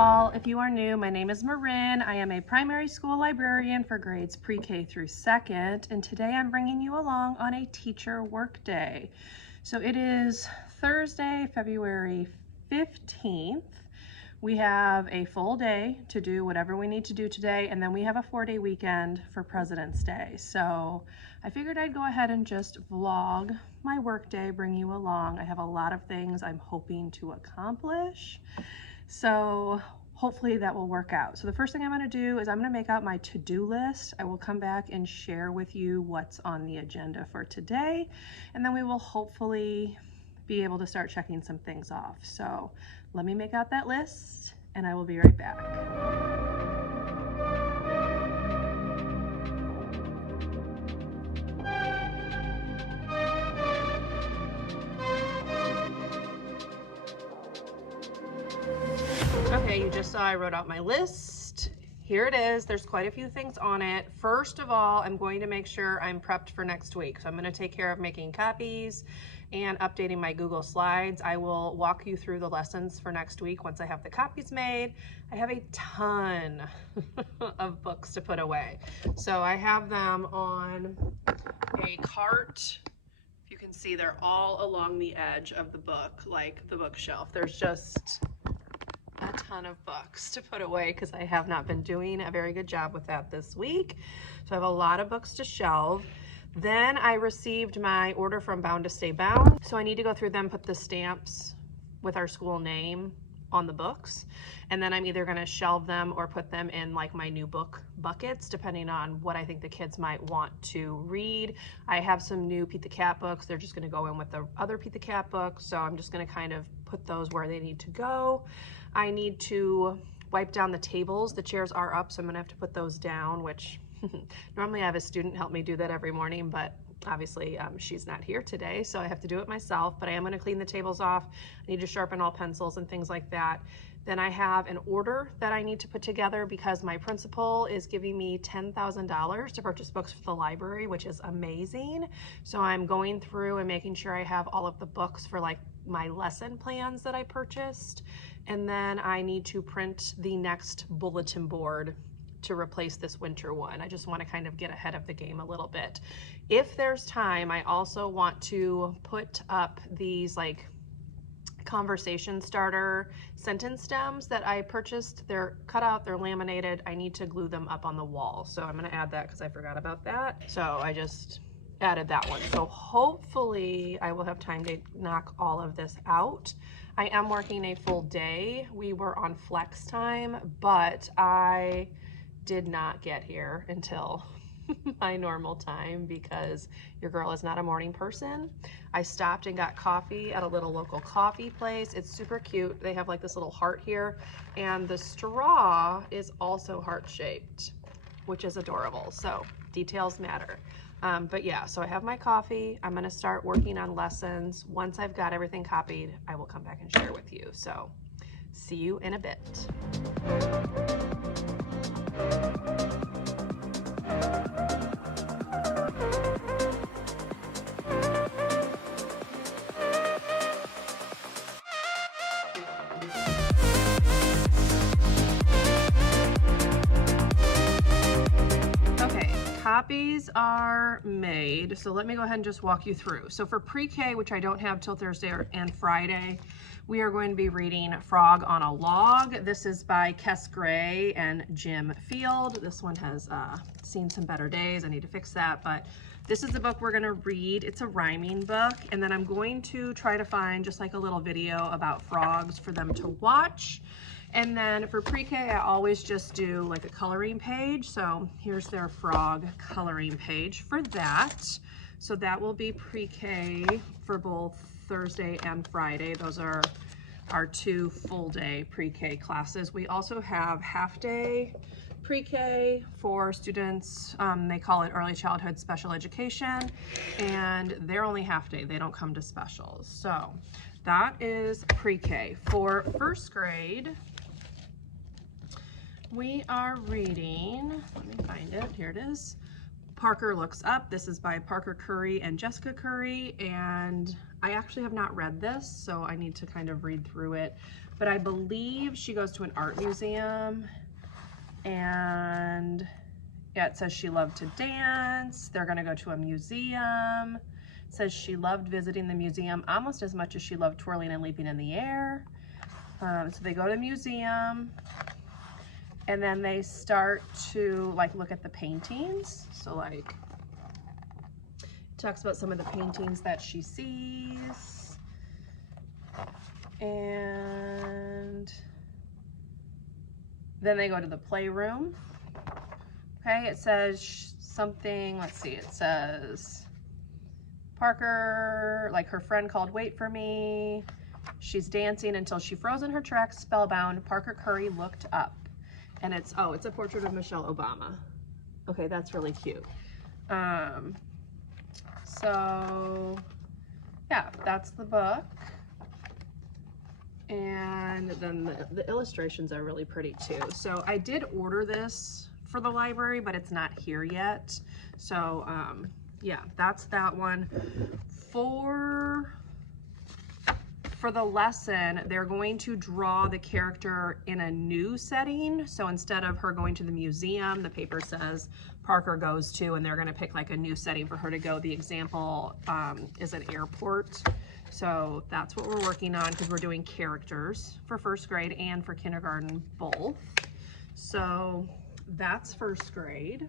all. If you are new, my name is Marin. I am a primary school librarian for grades pre-K through 2nd, and today I'm bringing you along on a teacher workday. So it is Thursday, February 15th. We have a full day to do whatever we need to do today, and then we have a 4-day weekend for President's Day. So I figured I'd go ahead and just vlog my workday, bring you along. I have a lot of things I'm hoping to accomplish. So hopefully that will work out. So the first thing I'm going to do is I'm going to make out my to-do list. I will come back and share with you what's on the agenda for today, and then we will hopefully be able to start checking some things off. So let me make out that list and I will be right back. Okay, you just saw I wrote out my list. Here it is. There's quite a few things on it. First of all, I'm going to make sure I'm prepped for next week. So I'm going to take care of making copies and updating my Google Slides. I will walk you through the lessons for next week once I have the copies made. I have a ton of books to put away. So I have them on a cart. If you can see, they're all along the edge of the book, like the bookshelf. There's just a ton of books to put away because I have not been doing a very good job with that this week. So I have a lot of books to shelve. Then I received my order from Bound to Stay Bound. So I need to go through them, put the stamps with our school name on the books. And then I'm either gonna shelve them or put them in like my new book buckets, depending on what I think the kids might want to read. I have some new Pete the Cat books. They're just gonna go in with the other Pete the Cat books. So I'm just gonna kind of put those where they need to go. I need to wipe down the tables. The chairs are up, so I'm gonna have to put those down, which normally I have a student help me do that every morning, but obviously she's not here today, so I have to do it myself. But I am gonna clean the tables off. I need to sharpen all pencils and things like that. Then I have an order that I need to put together because my principal is giving me $10,000 to purchase books for the library, which is amazing. So I'm going through and making sure I have all of the books for like my lesson plans that I purchased. And then I need to print the next bulletin board to replace this winter one. I just want to kind of get ahead of the game a little bit. If there's time, I also want to put up these like conversation starter sentence stems that I purchased. They're cut out, they're laminated. I need to glue them up on the wall. So I'm going to add that because I forgot about that. So I just added that one. So hopefully I will have time to knock all of this out. I am working a full day. We were on flex time, but I did not get here until my normal time because your girl is not a morning person. I stopped and got coffee at a little local coffee place. It's super cute. They have like this little heart here, and the straw is also heart-shaped, which is adorable. So details matter. But yeah, so I have my coffee. I'm gonna start working on lessons. Once I've got everything copied, I will come back and share with you. So see you in a bit. Copies are made, so let me go ahead and just walk you through. So for pre-K, which I don't have till Thursday and Friday, we are going to be reading Frog on a Log. This is by Kes Gray and Jim Field. This one has seen some better days. I need to fix that, but this is the book we're gonna read. It's a rhyming book, and then I'm going to try to find just like a little video about frogs for them to watch. And then for pre-K, I always just do like a coloring page. So here's their frog coloring page for that. So that will be pre-K for both Thursday and Friday. Those are our 2 full-day pre-K classes. We also have half-day pre-K for students. They call it early childhood special education, and they're only half-day. They don't come to specials. So that is pre-K. For first grade, we are reading, let me find it, here it is, Parker Looks Up. This is by Parker Curry and Jessica Curry, and I actually have not read this, so I need to kind of read through it. But I believe she goes to an art museum, and yeah, it says she loved to dance. They're gonna go to a museum. It says she loved visiting the museum almost as much as she loved twirling and leaping in the air. So they go to the museum, and then they start to like look at the paintings. So like, it talks about some of the paintings that she sees. And then they go to the playroom. Okay, it says something, let's see, it says, Parker, like her friend called, wait for me. She's dancing until she froze in her tracks, spellbound. Parker Curry looked up. And it's, oh, it's a portrait of Michelle Obama. Okay, that's really cute. So, yeah, that's the book. And then the illustrations are really pretty too. So I did order this for the library, but it's not here yet. So yeah, that's that one. For the lesson, they're going to draw the character in a new setting. So instead of her going to the museum, the paper says Parker goes to, and they're gonna pick like a new setting for her to go. The example is an airport. So that's what we're working on, because we're doing characters for first grade and for kindergarten both. So that's first grade.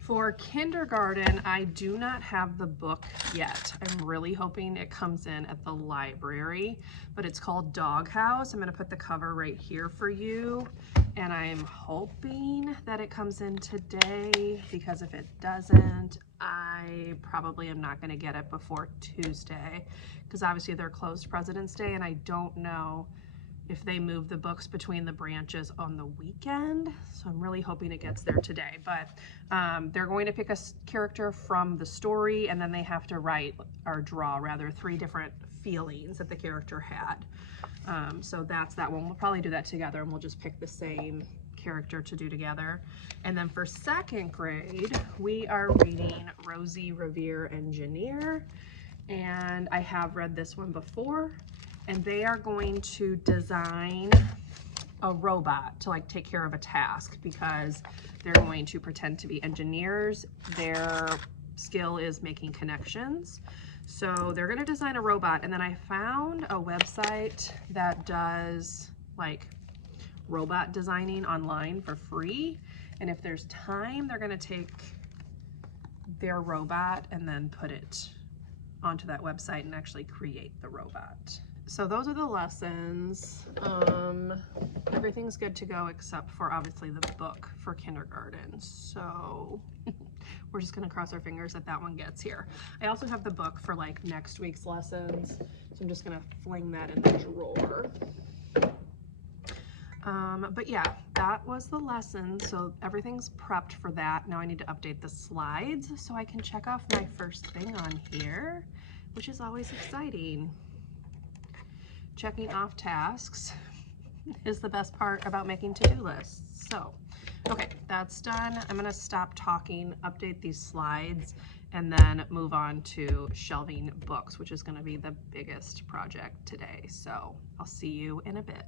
For kindergarten, I do not have the book yet. I'm really hoping it comes in at the library, but it's called Doghouse. I'm gonna put the cover right here for you, and I'm hoping that it comes in today, because if it doesn't, I probably am not gonna get it before Tuesday, because obviously they're closed President's Day, and I don't know if they move the books between the branches on the weekend. So I'm really hoping it gets there today. But they're going to pick a character from the story, and then they have to write, or draw rather, 3 different feelings that the character had. So that's that one. We'll probably do that together, and we'll just pick the same character to do together. And then for second grade, we are reading Rosie Revere Engineer. And I have read this one before. And they are going to design a robot to like take care of a task, because they're going to pretend to be engineers. Their skill is making connections. So they're gonna design a robot. And then I found a website that does like robot designing online for free. And if there's time, they're gonna take their robot and then put it onto that website and actually create the robot. So those are the lessons. Everything's good to go except for obviously the book for kindergarten. So we're just gonna cross our fingers that that one gets here. I also have the book for like next week's lessons. So I'm just gonna fling that in the drawer. But yeah, that was the lesson. So everything's prepped for that. Now I need to update the slides so I can check off my first thing on here, which is always exciting. Checking off tasks is the best part about making to-do lists. So, okay, that's done. I'm gonna stop talking, update these slides, and then move on to shelving books, which is gonna be the biggest project today. So I'll see you in a bit.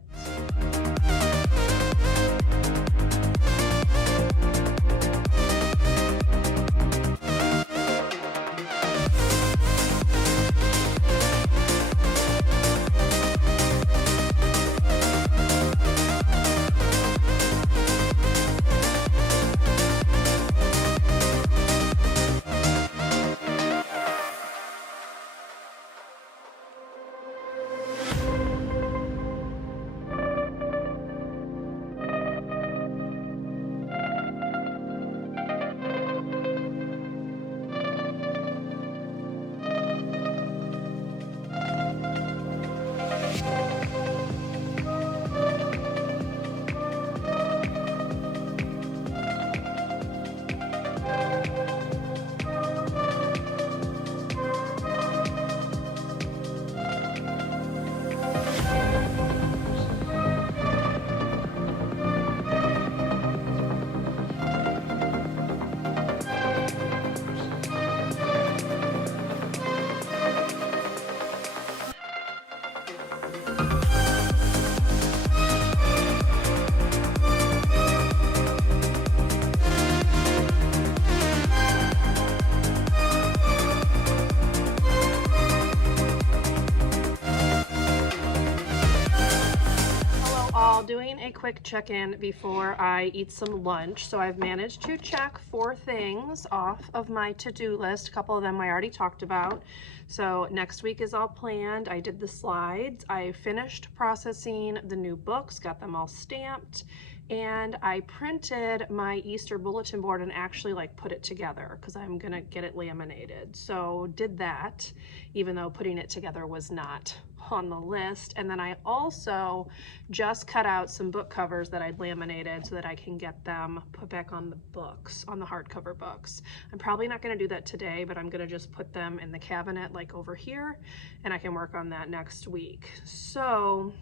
a quick check-in before I eat some lunch. So I've managed to check 4 things off of my to-do list. A couple of them I already talked about. So next week is all planned. I did the slides. I finished processing the new books, got them all stamped, and I printed my Easter bulletin board and actually like put it together because I'm gonna get it laminated. So did that, even though putting it together was not on the list. And then I also just cut out some book covers that I'd laminated so that I can get them put back on the books, on the hardcover books. I'm probably not going to do that today, but I'm going to just put them in the cabinet like over here, and I can work on that next week. So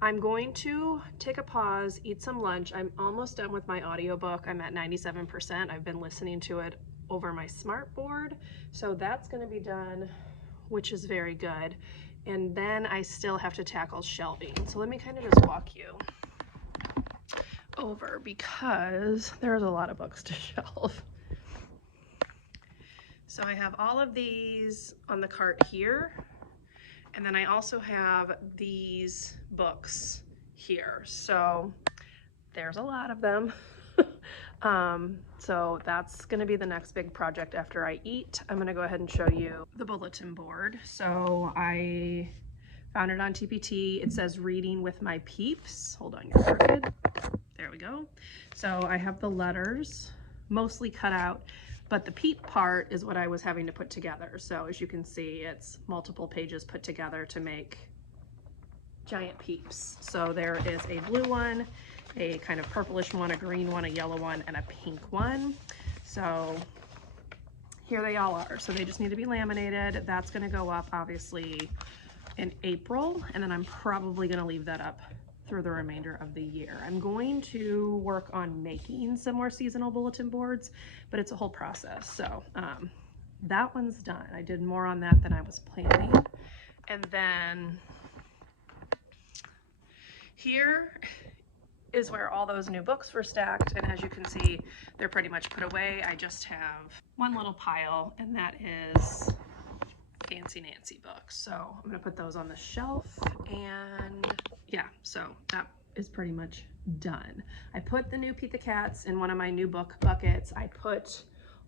I'm going to take a pause, eat some lunch. I'm almost done with my audiobook. I'm at 97%. I've been listening to it over my smart board. So that's going to be done, which is very good. And then I still have to tackle shelving. So let me kind of just walk you over because there's a lot of books to shelve. So I have all of these on the cart here. And then I also have these books here. So there's a lot of them. So that's going to be the next big project after I eat. I'm going to go ahead and show you the bulletin board. So I found it on TPT. It says reading with my peeps. Hold on, you're crooked. There we go. So I have the letters mostly cut out, but the peep part is what I was having to put together. So as you can see, it's multiple pages put together to make giant peeps. So there is a blue one, a kind of purplish one, a green one, a yellow one, and a pink one. So here they all are. So they just need to be laminated. That's going to go up obviously in April, and then I'm probably going to leave that up through the remainder of the year. I'm going to work on making some more seasonal bulletin boards, but it's a whole process. So that one's done. I did more on that than I was planning. And then here is where all those new books were stacked, and as you can see, they're pretty much put away. I just have one little pile, and that is Fancy Nancy books. So I'm gonna put those on the shelf, and yeah, so that is pretty much done. I put the new Pete the Cats in one of my new book buckets. I put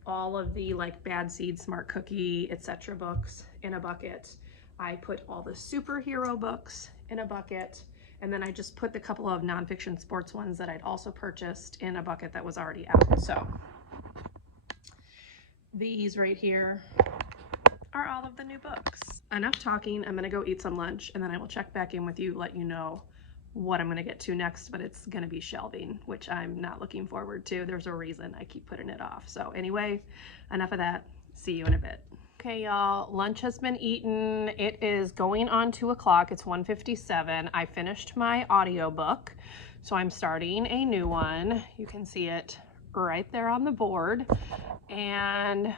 all of the like Bad Seed, Smart Cookie, etc. books in a bucket. I put all the superhero books in a bucket. And then I just put the couple of nonfiction sports ones that I'd also purchased in a bucket that was already out. So these right here are all of the new books. Enough talking. I'm going to go eat some lunch, and then I will check back in with you, let you know what I'm going to get to next, but it's going to be shelving, which I'm not looking forward to. There's a reason I keep putting it off. So anyway, enough of that. See you in a bit. Okay, y'all, lunch has been eaten. It is going on 2 o'clock. It's 1:57. I finished my audiobook, so I'm starting a new one. You can see it right there on the board. And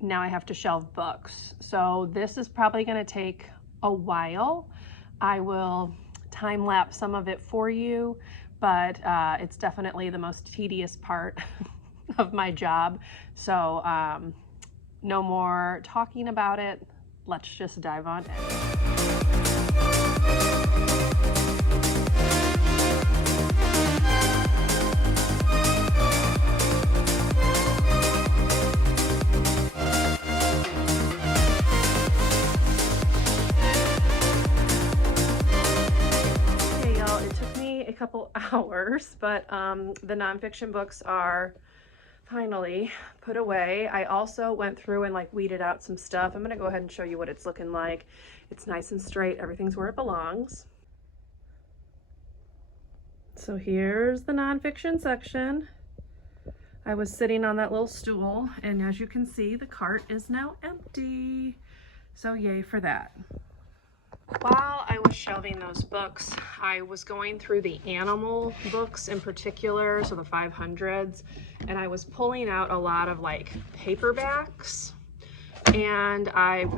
now I have to shelve books. So this is probably going to take a while. I will time lapse some of it for you, but it's definitely the most tedious part of my job. So no more talking about it. Let's just dive on in. Okay, y'all, it took me a couple hours, but the nonfiction books are finally put away. I also went through and like weeded out some stuff. I'm gonna go ahead and show you what it's looking like. It's nice and straight. Everything's where it belongs. So here's the nonfiction section. I was sitting on that little stool, and as you can see, the cart is now empty. So yay for that. While I was shelving those books, I was going through the animal books in particular, so the 500s, and I was pulling out a lot of like paperbacks, and I've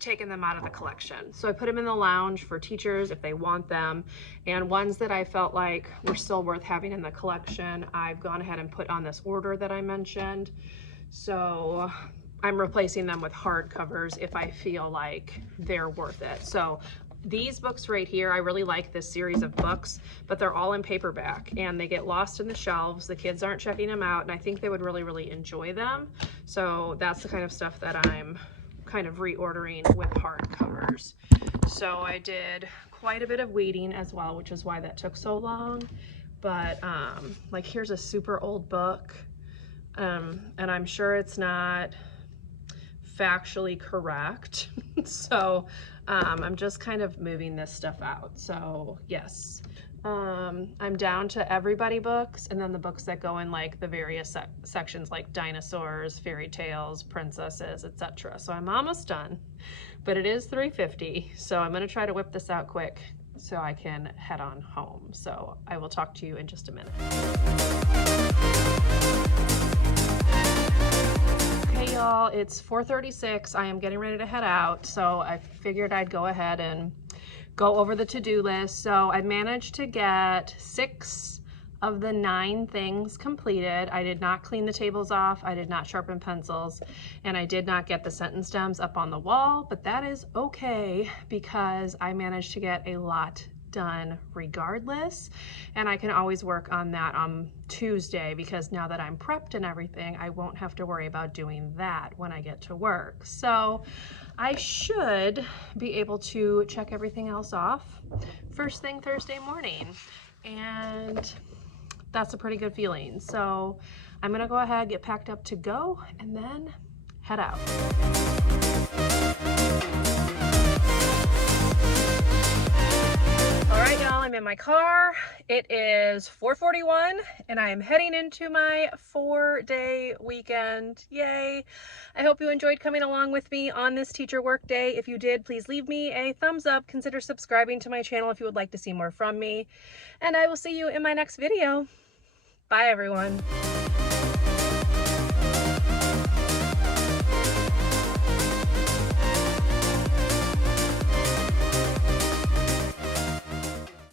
taken them out of the collection. So I put them in the lounge for teachers if they want them, and ones that I felt like were still worth having in the collection, I've gone ahead and put on this order that I mentioned. So I'm replacing them with hardcovers if I feel like they're worth it. So These books right here, I really like this series of books, but they're all in paperback and they get lost in the shelves. The kids aren't checking them out, and I think they would really, really enjoy them. So that's the kind of stuff that I'm kind of reordering with hardcovers. So I did quite a bit of weeding as well, which is why that took so long. But like here's a super old book, and I'm sure it's not factually correct. So I'm just kind of moving this stuff out. So yes, I'm down to everybody books, and then the books that go in like the various sections like dinosaurs, fairy tales, princesses, etc. So I'm almost done, but it is 3:50, so I'm going to try to whip this out quick so I can head on home. So I will talk to you in just a minute. Hey y'all, it's 4:36. I am getting ready to head out, so I figured I'd go ahead and go over the to-do list. So I managed to get 6 of the 9 things completed. I did not clean the tables off, I did not sharpen pencils, and I did not get the sentence stems up on the wall, but that is okay because I managed to get a lot done regardless, and I can always work on that on Tuesday, because now that I'm prepped and everything, I won't have to worry about doing that when I get to work. So I should be able to check everything else off first thing Thursday morning, and that's a pretty good feeling. So I'm gonna go ahead, get packed up to go, and then head out. All right, y'all, I'm in my car. It is 4:41 and I am heading into my 4-day weekend. Yay. I hope you enjoyed coming along with me on this teacher work day. If you did, please leave me a thumbs up. Consider subscribing to my channel if you would like to see more from me. And I will see you in my next video. Bye, everyone.